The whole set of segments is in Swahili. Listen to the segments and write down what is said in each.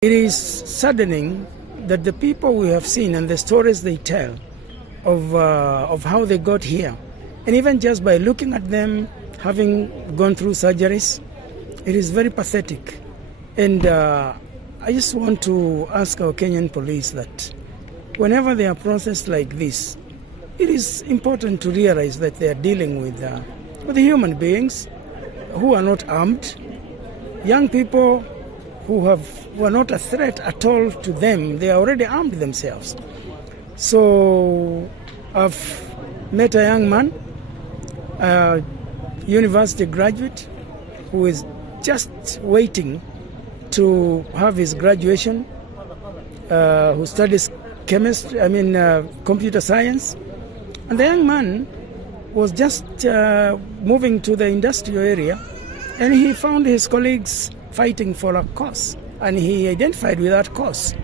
It is saddening that the people we have seen and the stories they tell of how they got here, and even just by looking at them having gone through surgeries, it is very pathetic. And I just want to ask our Kenyan police that whenever they are processed like this, it is important to realize that they are dealing with human beings who are not armed, young people who are not a threat at all to them. They are already armed themselves. So I've met a young man, a university graduate, who is just waiting to have his graduation, who studies computer science. And the young man was just moving to the industrial area, and he found his colleagues fighting for a cause, and he identified with that cause.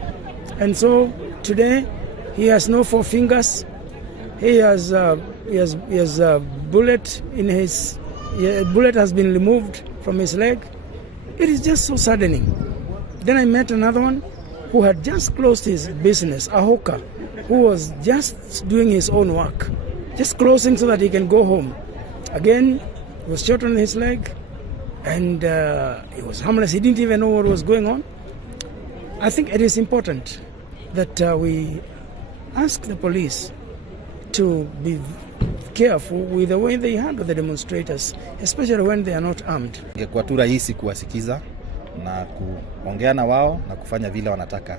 And so today he has no four fingers. He has a bullet in his bullet has been removed from his leg. It is just so saddening. Then I met another one who had just closed his business, a hawker, who was just doing his own work, just closing so that he can go home. Again, he was shot on his leg, and he was harmless. He didn't even know what was going on. I think it is important that we ask the police to be careful with the way they handle the demonstrators, especially when they are not armed. Ingekuwa tu rahisi kuwasikiza na kuongea na wao na kufanya vile wanataka,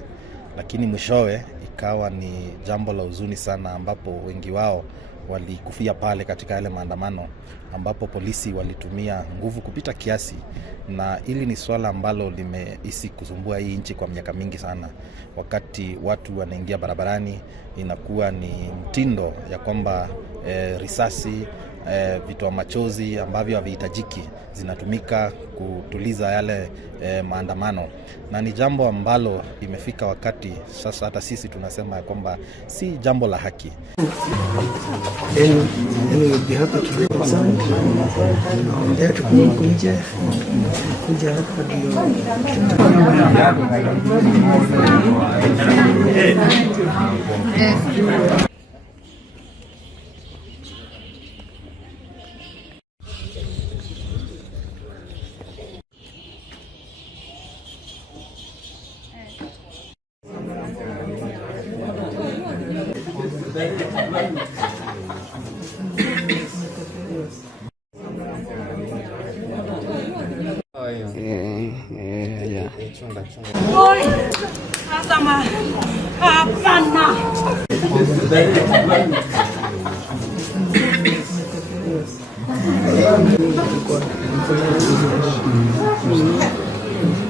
lakini mwishowe ikawa ni jambo la huzuni sana, ambapo wengi wao walikufia pale katika yale maandamano, ambapo polisi walitumia nguvu kupita kiasi. Na hili ni swala ambalo limeisi kusumbua hii nchi kwa miaka mingi sana. Wakati watu wanaingia barabarani, inakuwa ni mtindo ya kwamba risasi, vitoa machozi ambavyo havihitajiki zinatumika kutuliza yale maandamano, na ni jambo ambalo imefika wakati sasa hata sisi tunasema kwamba si jambo la haki. Hapana.